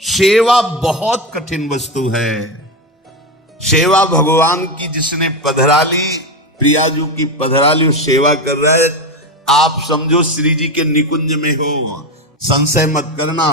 सेवा बहुत कठिन वस्तु है। सेवा भगवान की जिसने पधरा ली, प्रियाजू की पधरा ली, सेवा कर रहा है। आप समझो श्री जी के निकुंज में हो, संशय मत करना,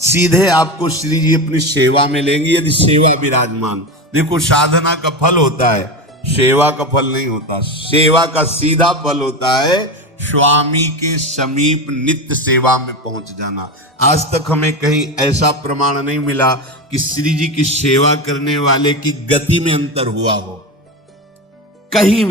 सीधे आपको श्री जी अपनी सेवा में लेंगे यदि सेवा विराजमान। देखो साधना का फल होता है, सेवा का फल नहीं होता। सेवा का सीधा फल होता है स्वामी के समीप नित्य सेवा में पहुंच जाना। आज तक हमें कहीं ऐसा प्रमाण नहीं मिला कि श्री जी की सेवा करने वाले की गति में अंतर हुआ हो। कहीं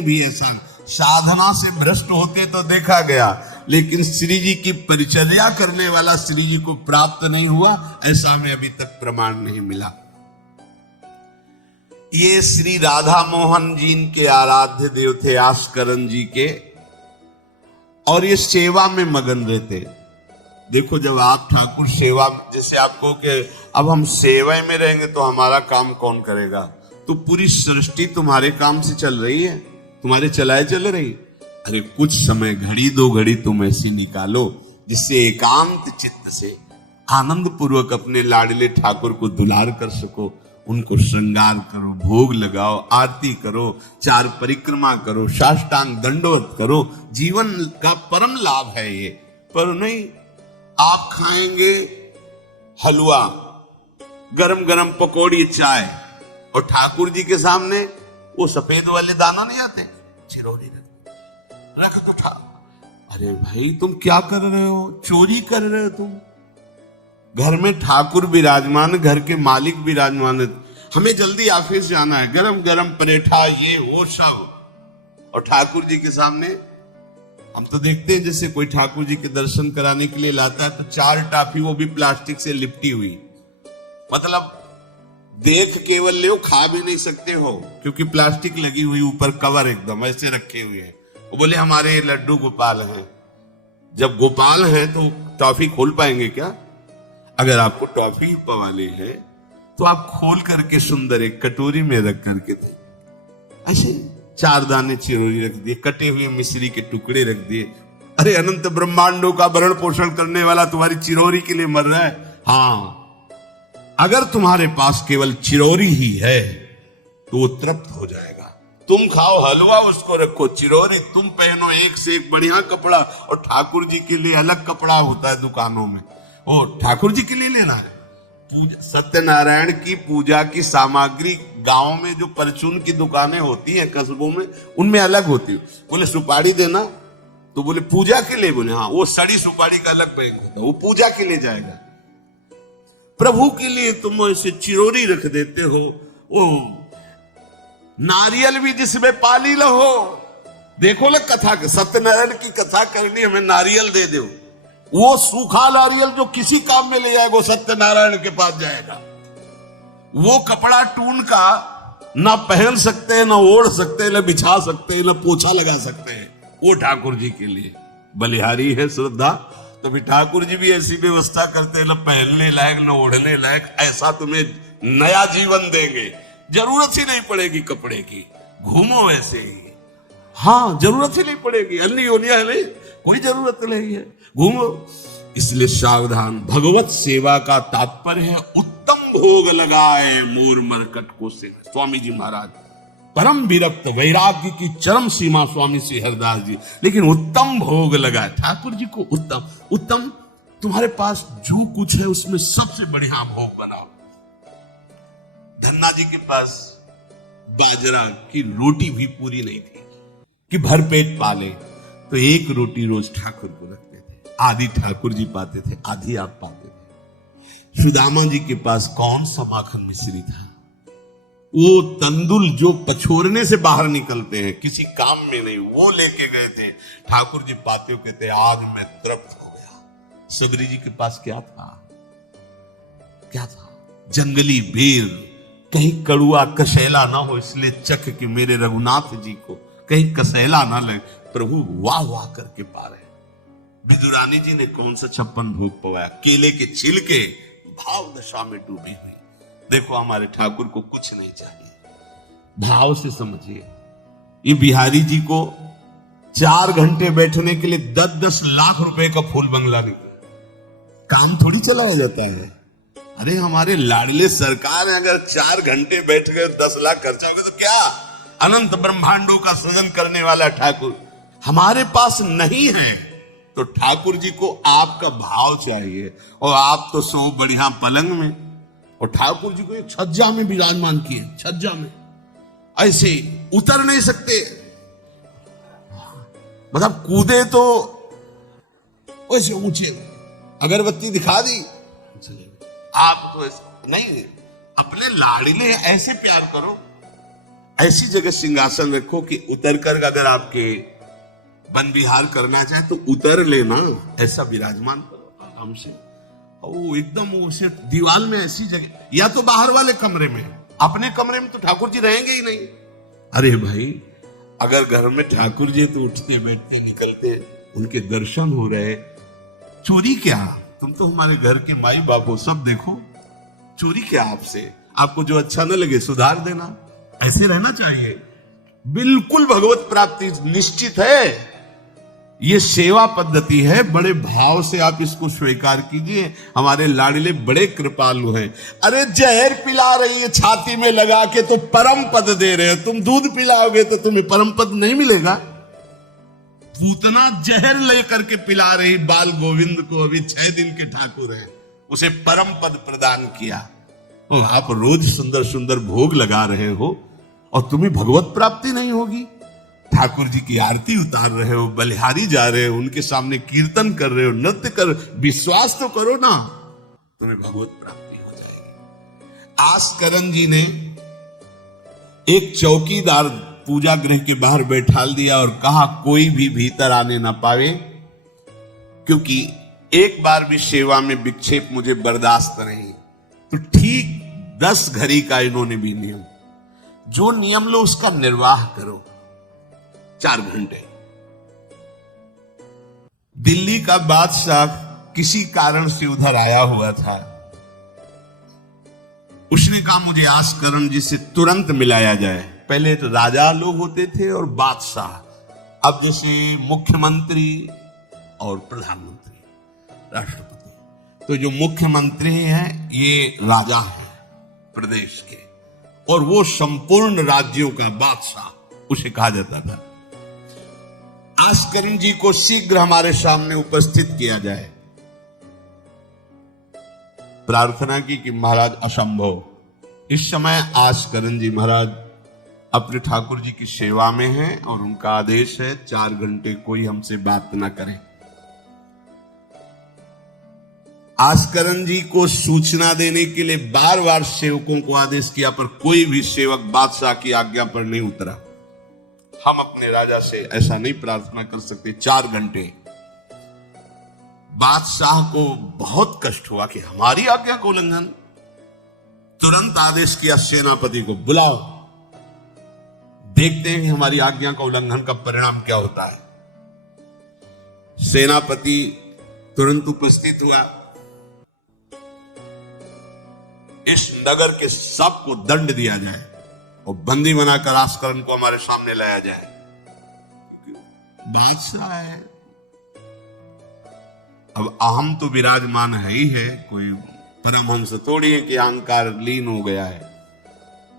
भी ऐसा साधना से भ्रष्ट होते तो देखा गया, लेकिन श्री जी की परिचर्या करने वाला श्री जी को प्राप्त नहीं हुआ, ऐसा हमें अभी तक प्रमाण नहीं मिला। ये श्री राधा मोहन जी के आराध्य देव थे, आस्करन जी के, और ये सेवा में मगन रहते। देखो जब आप ठाकुर सेवा, जैसे आपको कि अब हम सेवा में रहेंगे तो हमारा काम कौन करेगा, तो पूरी सृष्टि तुम्हारे काम से चल रही है, तुम्हारे चलाए चल रही। अरे कुछ समय, घड़ी दो घड़ी तुम ऐसी निकालो जिससे एकांत चित्त से आनंद पूर्वक अपने लाडले ठाकुर को दुलार कर सको। उनको श्रृंगार करो, भोग लगाओ, आरती करो, 4 परिक्रमा करो, साष्टांग दंडवत करो। जीवन का परम लाभ है ये। पर नहीं, आप खाएंगे हलवा, गरम गरम पकौड़ी, चाय, और ठाकुर जी के सामने वो सफेद वाले दाना नहीं आते, चिरौरी रख तो था। अरे भाई तुम क्या कर रहे हो, चोरी कर रहे हो तुम। घर में ठाकुर विराजमान, घर के मालिक विराजमान, हमें जल्दी ऑफिस जाना है, गरम गरम परेठा ये वो सब, और ठाकुर जी के सामने हम तो देखते हैं जैसे कोई ठाकुर जी के दर्शन कराने के लिए लाता है तो 4 टाफी, वो भी प्लास्टिक से लिपटी हुई। मतलब देख केवल ले, खा भी नहीं सकते हो क्योंकि प्लास्टिक लगी हुई, ऊपर कवर एकदम ऐसे रखे हुए हैं। वो बोले हमारे लड्डू गोपाल हैं। जब गोपाल हैं तो टॉफी खोल पाएंगे क्या? अगर आपको टॉफी पवानी है तो आप खोल करके सुंदर एक कटोरी में रख करके दे, ऐसे 4 दाने चिरौरी रख दिए, कटे हुए मिश्री के टुकड़े रख दिए। अरे अनंत ब्रह्मांडों का भरण पोषण करने वाला तुम्हारी चिरौरी के लिए मर रहा है। हाँ, अगर तुम्हारे पास केवल चिरौरी ही है तो वो तृप्त हो जाएगा। तुम खाओ हलवा, उसको रखो चिरौरी, तुम पहनो एक से एक बढ़िया कपड़ा, और ठाकुर जी के लिए अलग कपड़ा होता है दुकानों में, ओ ठाकुर जी के लिए लेना है। सत्यनारायण की पूजा की सामग्री गांव में जो परचून की दुकानें होती हैं कस्बों में, उनमें अलग होती है। बोले सुपारी देना, तो बोले पूजा के लिए, बोले हाँ, वो सड़ी सुपारी का अलग बैंक होता है, वो पूजा के लिए जाएगा। प्रभु के लिए तुम ऐसे चिरौरी रख देते हो। वो नारियल भी जिसमें पाली लहो, देखो ना कथा, सत्यनारायण की कथा करनी, हमें नारियल दे दो। वो सूखा नारियल जो किसी काम में ले जाएगा वो सत्यनारायण के पास जाएगा। वो कपड़ा टून का ना पहन सकते हैं, ना ओढ़ सकते हैं, ना बिछा सकते हैं, ना पोछा लगा सकते हैं, वो ठाकुर जी के लिए बलिहारी है श्रद्धा। तो भी ठाकुर जी भी ऐसी व्यवस्था करते हैं, ना पहनने लायक ना ओढ़ने लायक, ऐसा तुम्हें नया जीवन देंगे, जरूरत ही नहीं पड़ेगी कपड़े की, घूमो वैसे ही। हाँ, जरूरत ही नहीं पड़ेगी, अन्य योनिया नहीं, कोई जरूरत नहीं है, घूमो। इसलिए सावधान। भगवत सेवा का तात्पर्य है उत्तम भोग लगाए मोर मरकट को से। स्वामी जी महाराज परम विरक्त, वैराग्य की चरम सीमा स्वामी श्री हरदास जी, लेकिन उत्तम भोग लगाए ठाकुर जी को। उत्तम तुम्हारे पास जो कुछ है उसमें सबसे बढ़िया भोग बनाओ। धन्ना जी के पास बाजरा की रोटी भी पूरी नहीं थी कि भरपेट पाले, तो 1 रोटी रोज ठाकुर को रखते थे। आधी ठाकुर जी पाते थे, आधी आप पाते थे। सुदामा जी के पास कौन सा माखन मिश्री था? वो तंदुल जो पछोरने से बाहर निकलते हैं, किसी काम में नहीं, वो लेके गए थे। ठाकुर जी पाते हो कहते आज मैं तृप्त हो गया। सबरी जी के पास क्या था? क्या था? जंगली बेर, कहीं कड़ुआ कसेला ना हो, इसलिए चख के मेरे रघुनाथ जी को कहीं कसेला ना लगे। प्रभु वाह वाह करके पा रहे। विदुरानी जी ने कौन सा 56 भोग पवाया? केले के छिलके भाव दशा में डूबी हुई। देखो हमारे ठाकुर को कुछ नहीं चाहिए, भाव से समझिए। ये बिहारी जी को 4 घंटे बैठने के लिए 10-10 लाख रुपए का फूल बंगला निकला। काम थोड़ी चलाया जाता है। अरे हमारे लाडले सरकार है, अगर 4 घंटे बैठ गए 10 लाख खर्चा हो गया तो क्या? अनंत ब्रह्मांडों का सृजन करने वाला ठाकुर हमारे पास नहीं है। तो ठाकुर जी को आपका भाव चाहिए, और आप तो सो बढ़िया पलंग में, और ठाकुर जी को एक छज्जा में विराजमान किए, छज्जा में ऐसे उतर नहीं सकते, मतलब कूदे तो वैसे ऊंचे, अगरबत्ती दिखा दी आप तो ऐसे नहीं। अपने लाडले ऐसे प्यार करो, ऐसी जगह सिंहासन रखो कि उतर कर अगर आपके वन विहार करना चाहे तो उतर लेना, ऐसा विराजमान करो आराम से। ओ एकदम वो सिर्फ दीवार में ऐसी जगह, या तो बाहर वाले कमरे में, अपने कमरे में तो ठाकुर जी रहेंगे ही नहीं। अरे भाई अगर घर में ठाकुर जी तो उठते बैठते निकलते, उनके दर्शन हो रहे, चोरी क्या? तुम तो हमारे घर के माई बाप हो, सब देखो, चोरी क्या आपसे? आपको जो अच्छा न लगे सुधार देना, ऐसे रहना चाहिए। बिल्कुल भगवत प्राप्ति निश्चित है। ये सेवा पद्धति है, बड़े भाव से आप इसको स्वीकार कीजिए। हमारे लाडले बड़े कृपालु हैं। अरे जहर पिला रही है छाती में लगा के तो परम पद दे रहे हो, तुम दूध पिलाओगे तो तुम्हें परम पद नहीं मिलेगा। पूतना जहर लेकर के पिला रही बाल गोविंद को, अभी 6 दिन के ठाकुर हैं, उसे परम पद प्रदान किया। तो आप रोज सुंदर सुंदर भोग लगा रहे हो और तुम्हें भगवत प्राप्ति नहीं होगी। ठाकुर जी की आरती उतार रहे हो, बलिहारी जा रहे हो, उनके सामने कीर्तन कर रहे हो, नृत्य कर, विश्वास तो करो ना, तुम्हें भगवत प्राप्ति हो जाएगी। आस्करन जी ने एक चौकीदार पूजा गृह के बाहर बैठाल दिया और कहा कोई भी भीतर आने ना पावे, क्योंकि एक बार भी सेवा में विक्षेप मुझे बर्दाश्त नहीं। तो ठीक 10 घड़ी का इन्होंने भी नियम, जो नियम लो उसका निर्वाह करो। 4 घंटे। दिल्ली का बादशाह किसी कारण से उधर आया हुआ था। उसने कहा मुझे आस्करण जी से तुरंत मिलाया जाए। पहले तो राजा लोग होते थे और बादशाह, अब जैसे मुख्यमंत्री और प्रधानमंत्री, राष्ट्रपति। तो जो मुख्यमंत्री हैं ये राजा हैं प्रदेश के, और वो संपूर्ण राज्यों का बादशाह उसे कहा जाता था। आस्करण जी को शीघ्र हमारे सामने उपस्थित किया जाए। प्रार्थना की कि महाराज असंभव, इस समय आस्करण जी महाराज अपने ठाकुर जी की सेवा में हैं और उनका आदेश है 4 घंटे कोई हमसे बात ना करे। आस्करण जी को सूचना देने के लिए बार बार सेवकों को आदेश किया, पर कोई भी सेवक बादशाह की आज्ञा पर नहीं उतरा। हम अपने राजा से ऐसा नहीं प्रार्थना कर सकते। 4 घंटे। बादशाह को बहुत कष्ट हुआ कि हमारी आज्ञा का उल्लंघन। तुरंत आदेश किया सेनापति को बुलाओ, देखते हैं कि हमारी आज्ञा का उल्लंघन का परिणाम क्या होता है। सेनापति तुरंत उपस्थित हुआ। इस नगर के सबको दंड दिया जाए और बंदी बनाकर आस्करण को हमारे सामने लाया जाए। बादशाह है, अब अहम तो विराजमान है ही है, कोई परमहंस थोड़ी है कि अहंकार लीन हो गया है।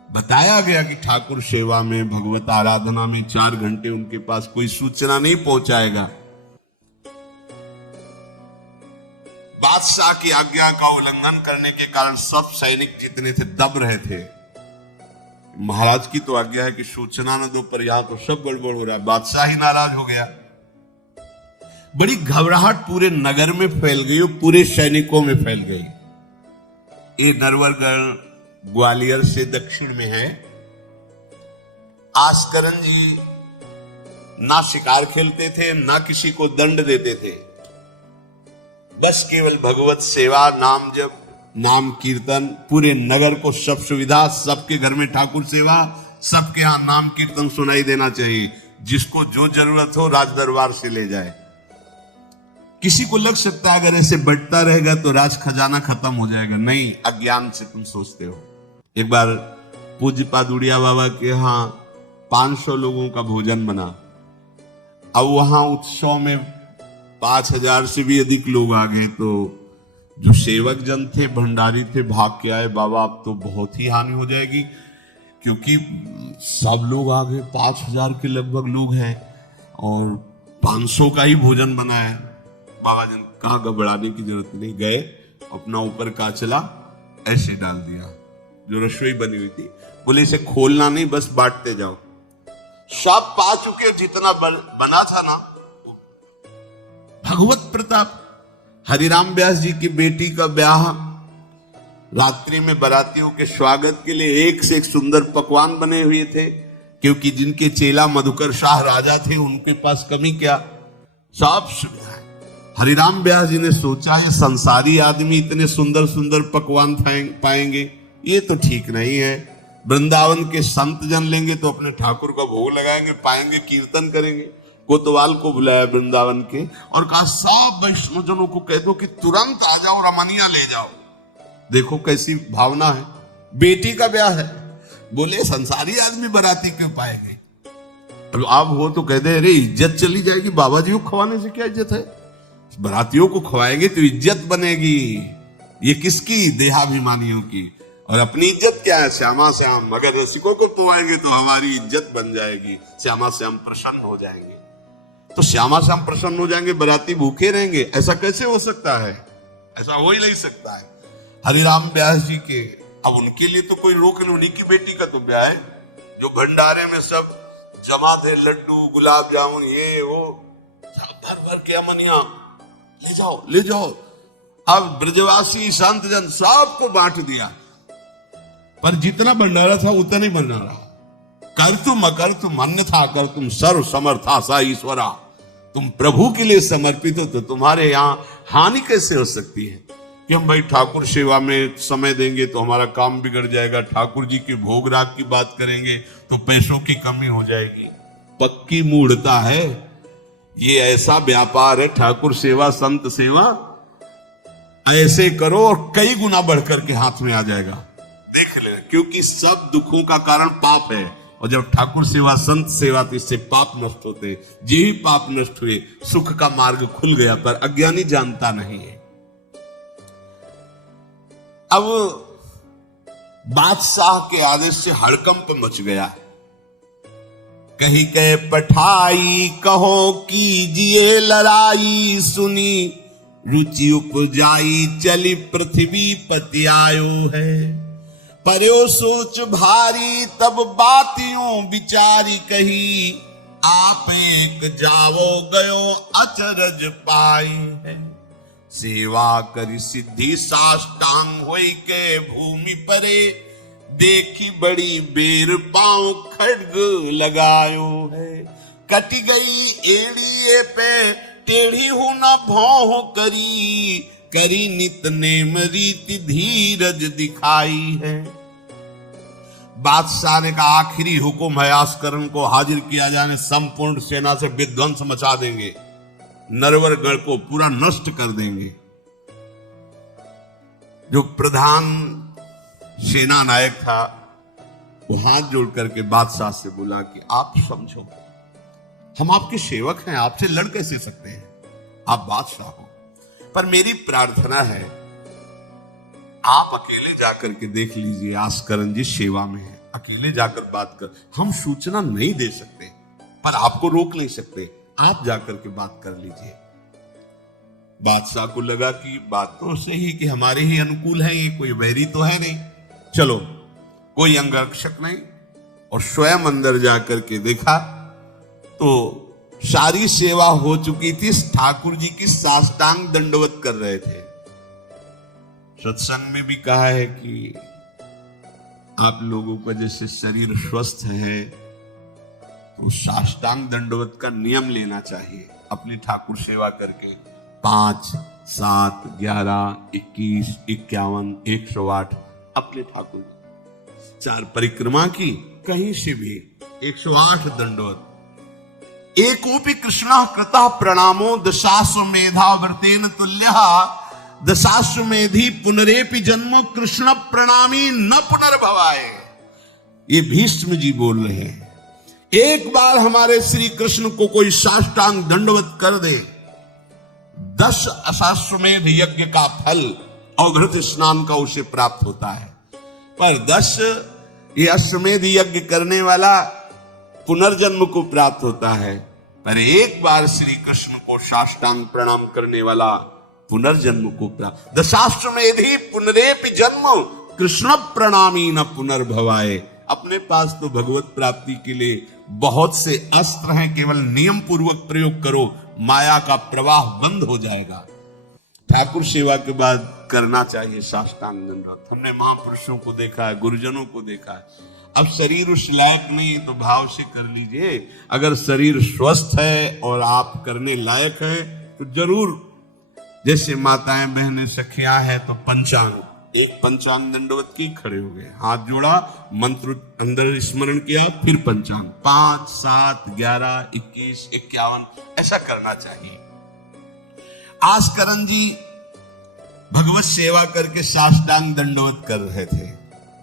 बताया गया कि ठाकुर सेवा में, भगवत आराधना में 4 घंटे उनके पास कोई सूचना नहीं पहुंचाएगा। बादशाह की आज्ञा का उल्लंघन करने के कारण सब सैनिक जितने थे दब रहे थे। महाराज की तो आज्ञा है कि सूचना न दो, पर यहां तो सब गड़बड़ हो रहा है। बादशाह ही नाराज हो गया। बड़ी घबराहट पूरे नगर में फैल गई और पूरे सैनिकों में फैल गई। ये नरवरगढ़ ग्वालियर से दक्षिण में है। आस्करण जी ना शिकार खेलते थे, ना किसी को दंड देते थे, बस केवल भगवत सेवा, नाम जप, नाम कीर्तन, पूरे नगर को सब सुविधा, सबके घर में ठाकुर सेवा, सबके यहां नाम कीर्तन सुनाई देना चाहिए। जिसको जो जरूरत हो राज दरबार से ले जाए। किसी को लग सकता है अगर ऐसे बढ़ता रहेगा तो राज खजाना खत्म हो जाएगा। नहीं, अज्ञान से तुम सोचते हो। एक बार पूज्य पादुड़िया बाबा के यहाँ 500 लोगों का भोजन बना। अब वहां उत्सव में 5000 से भी अधिक लोग आ गए, तो जो सेवक जन थे, भंडारी थे, भाग के आए, बाबा अब तो बहुत ही हानि हो जाएगी, क्योंकि सब लोग आ गए, 5000 के लगभग लोग हैं और 500 का ही भोजन बना है। बाबा जन कहा घबराने की जरूरत नहीं, गए अपना ऊपर का चला ऐसे डाल दिया जो रसोई बनी हुई थी, बोले इसे खोलना नहीं, बस बांटते जाओ। सब पा चुके, जितना बना था ना। भगवत प्रताप, हरिराम व्यास जी की बेटी का ब्याह, रात्रि में बारातियों के स्वागत के लिए एक से एक सुंदर पकवान बने हुए थे, क्योंकि जिनके चेला मधुकर शाह राजा थे उनके पास कमी क्या, सब सुविधा है। हरिराम व्यास जी ने सोचा ये संसारी आदमी इतने सुंदर सुंदर पकवान पाएंगे, ये तो ठीक नहीं है। वृंदावन के संत जन लेंगे तो अपने ठाकुर का भोग लगाएंगे, पाएंगे, कीर्तन करेंगे। कोतवाल को बुलाया वृंदावन के और कहा सब वैष्णव जनों को कह दो कि तुरंत आ जाओ, रमनिया ले जाओ। देखो कैसी भावना है, बेटी का ब्याह है, बोले संसारी आदमी बाराती क्यों पाएंगे। अब आप हो तो कहते अरे इज्जत चली जाएगी, बाबा जी को खवाने से क्या इज्जत है, बारातियों को खवाएंगे तो इज्जत बनेगी। ये किसकी, देहाभिमानियों की। और अपनी इज्जत क्या है, श्यामा श्याम, अगर रसिकों को पवाएंगे तो हमारी इज्जत बन जाएगी, श्यामा श्याम प्रसन्न हो जाएंगे। तो श्यामा श्याम प्रसन्न हो जाएंगे, बाराती भूखे रहेंगे, ऐसा कैसे हो सकता है, ऐसा हो ही नहीं सकता है। हरिराम व्यास जी के, अब उनके लिए तो कोई रोक नहीं, उन्हीं की बेटी का तो ब्याह है, जो भंडारे में सब जमा थे, लड्डू गुलाब जामुन ये वो भर भर के अमनिया, ले जाओ ले जाओ। अब ब्रजवासी संत जन सबको बांट दिया, पर जितना भंडारा था उतना ही भंडारा। कर तुम अकर तुम अन्यथा कर तुम सर्व समर्था सा ईश्वरा, तुम प्रभु के लिए समर्पित हो तो तुम्हारे यहाँ हानि कैसे हो सकती है कि हम भाई ठाकुर सेवा में समय देंगे तो हमारा काम बिगड़ जाएगा, ठाकुर जी के भोग राग की बात करेंगे तो पैसों की कमी हो जाएगी। पक्की मूढ़ता है, ये ऐसा व्यापार है, ठाकुर सेवा संत सेवा ऐसे करो और कई गुना बढ़कर के हाथ में आ जाएगा, देख ले। क्योंकि सब दुखों का कारण पाप है, और जब ठाकुर सेवा संत सेवा तो इससे पाप नष्ट होते, जे ही पाप नष्ट हुए सुख का मार्ग खुल गया, पर अज्ञानी जानता नहीं है। अब बादशाह के आदेश से हड़कंप मच गया, कहीं कह पठाई कहो कीजिए लड़ाई, सुनी रुचि उपजाई चली पृथ्वी पति आयो है। पर्यो सोच भारी तब बातियों विचारी कही, आप एक जावो गयो अचरज पाई है। सेवा करी सिद्धि साष्टांग होई के भूमि परे, देखी बड़ी बेर पांव खड्ग लगायो है। कटी गई एड़िए पे टेढ़ी हूं न भौं करी, करी नित नेम रीति धीरज दिखाई है। बादशाह ने कहा आखिरी हुक्म है, आस्करण को हाजिर किया जाने, संपूर्ण सेना से विध्वंस मचा देंगे, नरवरगढ़ को पूरा नष्ट कर देंगे। जो प्रधान सेना नायक था वो हाथ जोड़ करके बादशाह से बोला कि आप समझो, हम आपके सेवक हैं, आपसे लड़ कैसे सकते हैं, आप बादशाह हो, पर मेरी प्रार्थना है आप अकेले जाकर के देख लीजिए, आस्करण जी सेवा में है, अकेले जाकर बात कर, हम सूचना नहीं दे सकते पर आपको रोक नहीं सकते, आप जाकर के बात कर लीजिए। बादशाह को लगा कि बात तो सही कि हमारे ही अनुकूल है, ये कोई वैरी तो है नहीं, चलो कोई अंगरक्षक नहीं, और स्वयं अंदर जाकर के देखा तो सारी सेवा हो चुकी थी, ठाकुर जी की साष्टांग दंडवत कर रहे थे। सत्संग में भी कहा है कि आप लोगों का जैसे शरीर स्वस्थ है तो साष्टांग दंडवत का नियम लेना चाहिए अपनी ठाकुर सेवा करके। 5, 7, 11, 21, 51, 108 अपने ठाकुर 4 परिक्रमा की, कहीं से भी 108 दंडवत। एकोपि कृष्ण कृतः प्रणामो दशाश्वमेधा व्रतेन तुल्यः, दशाश्वमेधी पुनरेपि जन्मो कृष्ण प्रणामी न पुनर्भवाय। ये भीष्म जी बोल रहे हैं, एक बार हमारे श्री कृष्ण को कोई साष्टांग दंडवत कर दे, 10 अश्वमेध यज्ञ का फल अवभृत स्नान का उसे प्राप्त होता है। पर 10 ये अश्वमेध यज्ञ करने वाला पुनर्जन्म को प्राप्त होता है, पर एक बार श्री कृष्ण को साष्टांग प्रणाम करने वाला पुनर्जन्म को प्राप्त। दशाश्वमेधी पुनरेपि जन्म कृष्ण प्रणामी न पुनर्भवाए। अपने पास तो भगवत प्राप्ति के लिए बहुत से अस्त्र हैं, केवल नियम पूर्वक प्रयोग करो, माया का प्रवाह बंद हो जाएगा। ठाकुर सेवा के बाद करना चाहिए साष्टांग दंडवत। हमने महापुरुषों को देखा है, गुरुजनों को देखा है। अब शरीर उस लायक नहीं तो भाव से कर लीजिए। अगर शरीर स्वस्थ है और आप करने लायक है तो जरूर, जैसे माताएं बहनें सखियां हैं तो पंचांग, एक पंचांग दंडवत की खड़े हो गए, हाथ जोड़ा, मंत्र अंदर स्मरण किया, फिर पंचांग 5, 7, 11, 21, 51 ऐसा करना चाहिए। आस्करण जी भगवत सेवा करके साष्टांग दंडवत कर रहे थे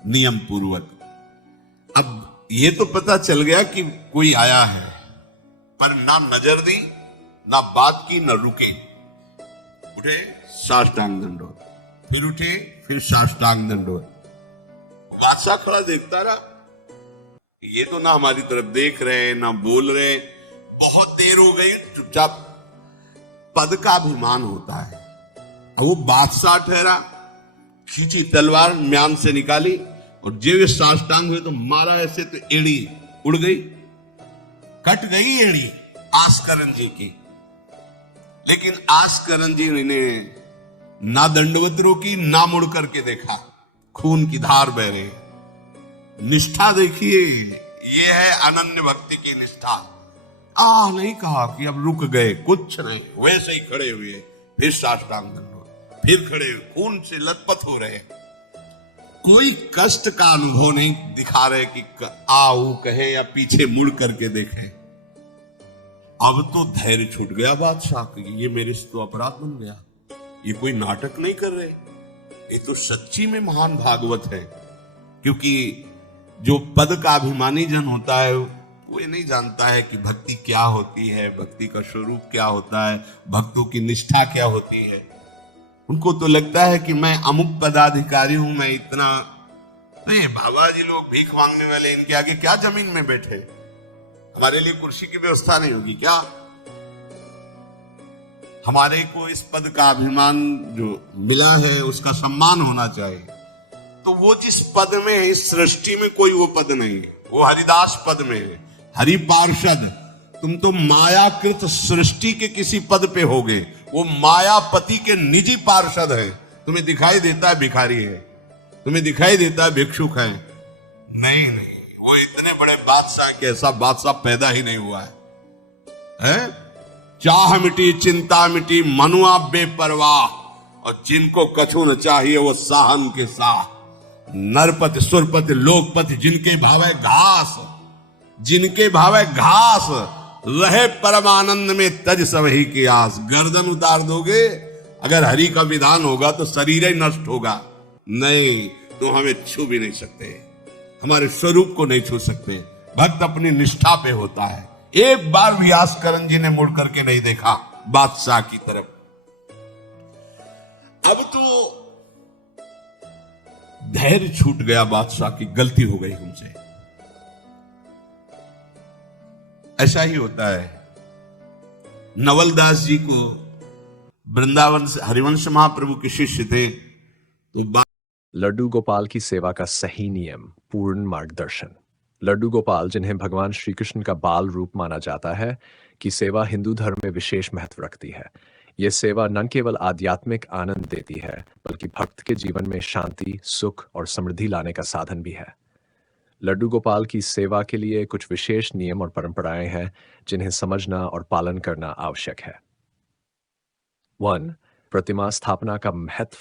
नियम पूर्वक। अब ये तो पता चल गया कि कोई आया है, पर ना नजर दी, ना बात की, ना रुके। उठे साष्टांग दंडवत, फिर उठे, फिर साष्टांग दंडवत। बादशाह खड़ा देखता रहा, ये तो ना हमारी तरफ देख रहे ना बोल रहे। बहुत देर हो गई, चुपचाप। पद का अभिमान होता है, वो बादशाह ठहरा, खींची तलवार, म्यान से निकाली और जब साष्टांग हुए तो मारा ऐसे तो एड़ी उड़ गई, कट गई एड़ी आस्करण जी की। लेकिन आस्करण जी ने ना दंडवत रोकी, ना मुड़ करके देखा, खून की धार बह रही। निष्ठा देखिए, ये है अनन्य भक्ति की निष्ठा। नहीं कहा कि अब रुक गए, कुछ नहीं, वैसे ही खड़े हुए, फिर साष्टांग दंडवत, फिर खड़े, खून से लथपथ हो रहे। कोई कष्ट का अनुभव नहीं दिखा रहे कि आओ कहे या पीछे मुड़ करके देखे। अब तो धैर्य छूट गया बादशाह का, ये मेरे से तो अपराध बन गया, ये कोई नाटक नहीं कर रहे, ये तो सच्ची में महान भागवत है। क्योंकि जो पद का अभिमानी जन होता है वो ये नहीं जानता है कि भक्ति क्या होती है, भक्ति का स्वरूप क्या होता है, भक्तों की निष्ठा क्या होती है। उनको तो लगता है कि मैं अमुक पदाधिकारी हूं, मैं इतना नहीं। बाबा जी लोग भीख मांगने वाले, इनके आगे क्या जमीन में बैठे, हमारे लिए कुर्सी की व्यवस्था नहीं होगी क्या? हमारे को इस पद का अभिमान जो मिला है उसका सम्मान होना चाहिए। तो वो जिस पद में है, इस सृष्टि में कोई वो पद नहीं है, वो हरिदास पद में है, हरि पार्षद। तुम तो मायाकृत सृष्टि के किसी पद पे होगे, वो मायापति के निजी पार्षद है। तुम्हें दिखाई देता है भिखारी है, तुम्हें दिखाई देता है भिक्षुक है, नहीं नहीं, वो इतने बड़े बादशाह के ऐसा बादशाह पैदा ही नहीं हुआ है? चाह मिटी चिंता मिटी मनुआ बेपरवाह, और जिनको कछु न चाहिए वो साहन के साह। नरपति सुरपति लोकपति जिनके भावे घास, जिनके भावे घास, रहे परमानंद में तज सबही की आस। गर्दन उतार दोगे, अगर हरि का विधान होगा तो शरीर ही नष्ट होगा। नहीं, तो हमें छू भी नहीं सकते, हमारे स्वरूप को नहीं छू सकते। भक्त अपनी निष्ठा पे होता है। एक बार भी आस्करण जी ने मुड़ करके नहीं देखा बादशाह की तरफ। अब तो धैर्य छूट गया बादशाह की, गलती हो गई हमसे। ऐसा ही होता है। नवलदास जी को वृंदावन से हरिवंश महाप्रभु के शिष्य थे, तो लड्डू गोपाल की सेवा का सही नियम, पूर्ण मार्गदर्शन। लड्डू गोपाल, जिन्हें भगवान श्री कृष्ण का बाल रूप माना जाता है, की सेवा हिंदू धर्म में विशेष महत्व रखती है। यह सेवा न केवल आध्यात्मिक आनंद देती है, बल्कि भक्त के जीवन में शांति, सुख और समृद्धि लाने का साधन भी है। लड्डू गोपाल की सेवा के लिए कुछ विशेष नियम और परंपराएं हैं जिन्हें समझना और पालन करना आवश्यक है। 1. प्रतिमा स्थापना का महत्व।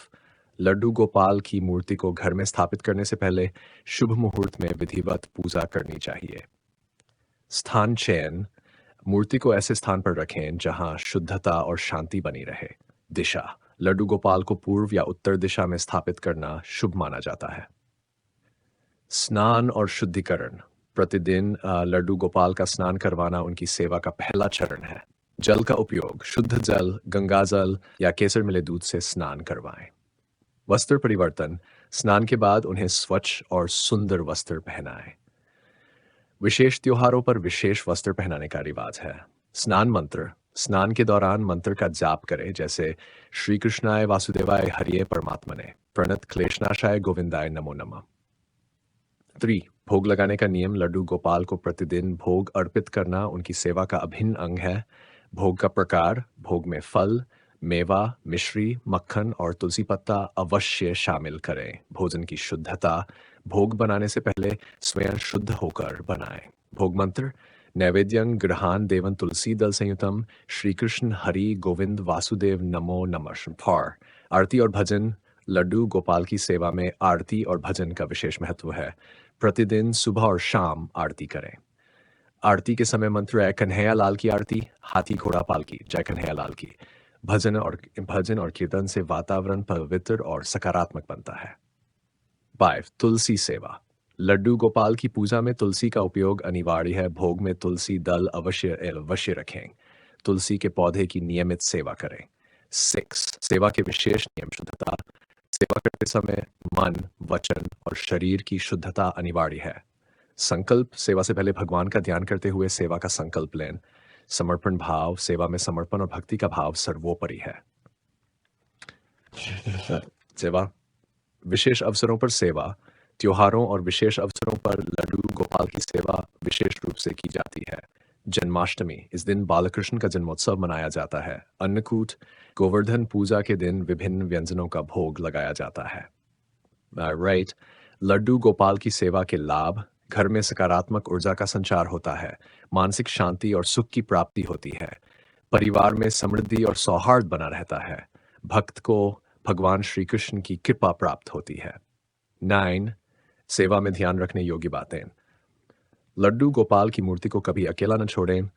लड्डू गोपाल की मूर्ति को घर में स्थापित करने से पहले शुभ मुहूर्त में विधिवत पूजा करनी चाहिए। स्थान चयन। मूर्ति को ऐसे स्थान पर रखें जहां शुद्धता और शांति बनी रहे। दिशा। लड्डू गोपाल को पूर्व या उत्तर दिशा में स्थापित करना शुभ माना जाता है। स्नान और शुद्धिकरण। प्रतिदिन लड्डू गोपाल का स्नान करवाना उनकी सेवा का पहला चरण है। जल का उपयोग। शुद्ध जल, गंगा जल या केसर मिले दूध से स्नान करवाएं। वस्त्र परिवर्तन, स्नान के बाद उन्हें स्वच्छ और सुंदर वस्त्र पहनाएं। विशेष त्योहारों पर विशेष वस्त्र पहनाने का रिवाज है। स्नान मंत्र, स्नान के दौरान मंत्र का जाप करें, जैसे श्री कृष्णाय वासुदेवाय हरिये परमात्मने, प्रणत क्लेशनाशाय गोविंदाय नमो नमः। 3. भोग लगाने का नियम, लड्डू गोपाल को प्रतिदिन भोग अर्पित करना उनकी सेवा का अभिन्न अंग है। भोग का प्रकार, भोग में फल, मेवा, मिश्री, मक्खन और तुलसी पत्ता अवश्य शामिल करें। भोजन की शुद्धता, भोग बनाने से पहले स्वयं शुद्ध होकर बनाएं। भोग मंत्र, नैवेद्यं गृहान देवन तुलसी दल संयुतम, श्री कृष्ण हरि गोविंद वासुदेव नमो नमः। फॉर आरती और भजन, लड्डू गोपाल की सेवा में आरती और भजन का विशेष महत्व है। प्रतिदिन सुबह और शाम आरती करें। आरती के समय मंत्र है कन्हैया लाल की आरती, हाथी घोड़ा पाल की, जय कन्हैया लाल की। भजन और कीर्तन से वातावरण पवित्र और सकारात्मक बनता है। 5. तुलसी सेवा, लड्डू गोपाल की पूजा में तुलसी का उपयोग अनिवार्य है। भोग में तुलसी दल अवश्य रखें। तुलसी के पौधे की नियमित सेवा करें। 6. सेवा के विशेष नियम, शुद्धता, सेवा करते समय मन, वचन और शरीर की शुद्धता अनिवार्य है। संकल्प, सेवा से पहले भगवान का ध्यान करते हुए सेवा का संकल्प लें। समर्पण भाव, सेवा में समर्पण और भक्ति का भाव सर्वोपरि है। सेवा, विशेष अवसरों पर सेवा, त्योहारों और विशेष अवसरों पर लड्डू गोपाल की सेवा विशेष रूप से की जाती है। जन्माष्टमी, इस दिन बालकृष्ण का जन्मोत्सव मनाया जाता है। अन्नकूट, गोवर्धन पूजा के दिन विभिन्न व्यंजनों का भोग लगाया जाता है। राइट, लड्डू गोपाल की सेवा के लाभ, घर में सकारात्मक ऊर्जा का संचार होता है, मानसिक शांति और सुख की प्राप्ति होती है, परिवार में समृद्धि और सौहार्द बना रहता है, भक्त को भगवान श्री कृष्ण की कृपा प्राप्त होती है। 9. सेवा में ध्यान रखने योग्य बातें, लड्डू गोपाल की मूर्ति को कभी अकेला न छोड़ें।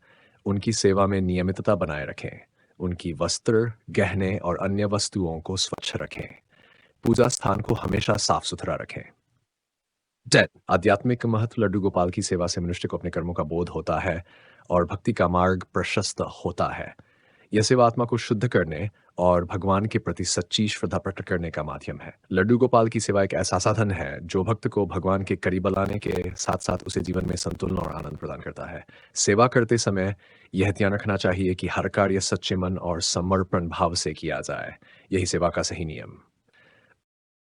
उनकी सेवा में नियमितता बनाए रखें। उनकी वस्त्र, गहने और अन्य वस्तुओं को स्वच्छ रखें। पूजा स्थान को हमेशा साफ सुथरा रखें। 10. आध्यात्मिक महत्व, लड्डू गोपाल की सेवा से मनुष्य को अपने कर्मों का बोध होता है और भक्ति का मार्ग प्रशस्त होता है। यह सेवा आत्मा को शुद्ध करने और भगवान के प्रति सच्ची श्रद्धा प्रकट करने का माध्यम है। लड्डू गोपाल की सेवा एक ऐसा साधन है जो भक्त को भगवान के करीब लाने के साथ साथ उसे जीवन में संतुलन और आनंद प्रदान करता है। सेवा करते समय यह ध्यान रखना चाहिए कि हर कार्य सच्चे मन और समर्पण भाव से किया जाए। यही सेवा का सही नियम।